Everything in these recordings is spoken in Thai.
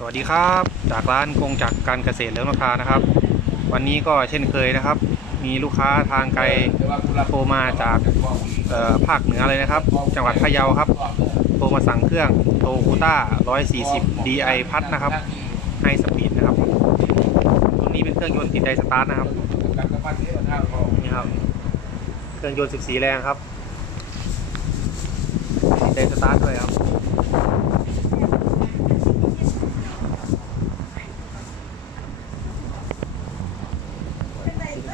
สวัสดีครับ จากร้านกงจักรการเกษตรเลี้ยงนกทานะครับ วันนี้ก็เช่นเคยนะครับ มีลูกค้าทางไกลโทรมาจากภาคเหนือเลยนะครับ จังหวัดพะเยาครับโทรมาสั่งเครื่องโตโคต้า140 DI พัดนะครับให้สปีดนะครับตัวนี้เป็นเครื่องยนต์ติดไดสตาร์ทนะครับนี่ครับเครื่องยนต์ 14 แรงครับติดไดสตาร์ทด้วยครับ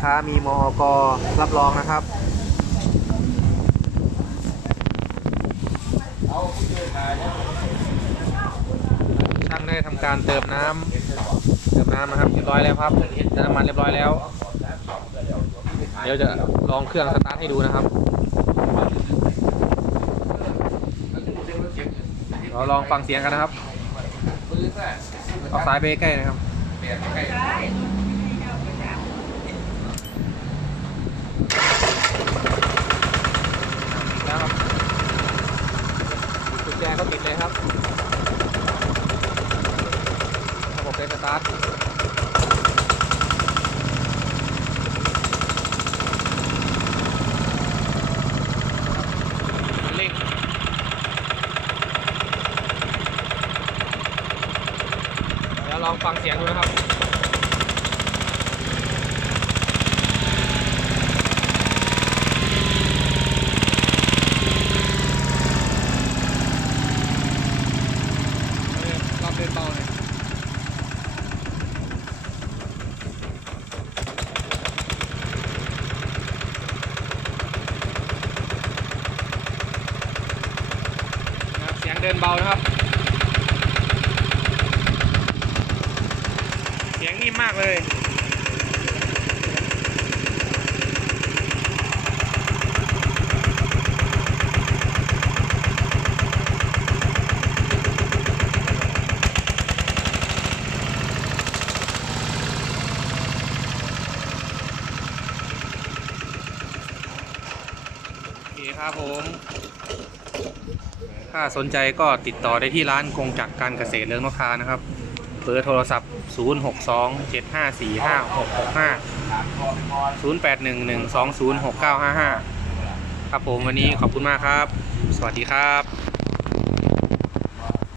ค้ามีมอกรับรองนะครับช่างได้ทำการเติมน้ำเติมน้ำนะครับเรียบร้อยแล้วครับเติมน้ำมันเรียบร้อยแล้ว เดี๋ยวจะลองเครื่องสตาร์ทให้ดูนะครับเราลองฟังเสียงกันนะครับเอาสายไปใกล้นะครับ แล้วครับ กุญแจก็ติดเลยครับระบบเป็นสตาร์ทเร่งเดี๋ยวลองฟังเสียงดูนะครับ เออรอบเดินเบาหน่อยนะครับ เดินเบานะครับ เสียงนิ่มมากเลยโอเคครับผม ถ้าสนใจก็ติดต่อได้ที่ร้านกงจักรการเกษตรเลืองนกทานะครับเบอร์โทรศัพท์ 062 754 5665 0811206955 ครับผมวันนี้ขอบคุณมากครับ สวัสดีครับ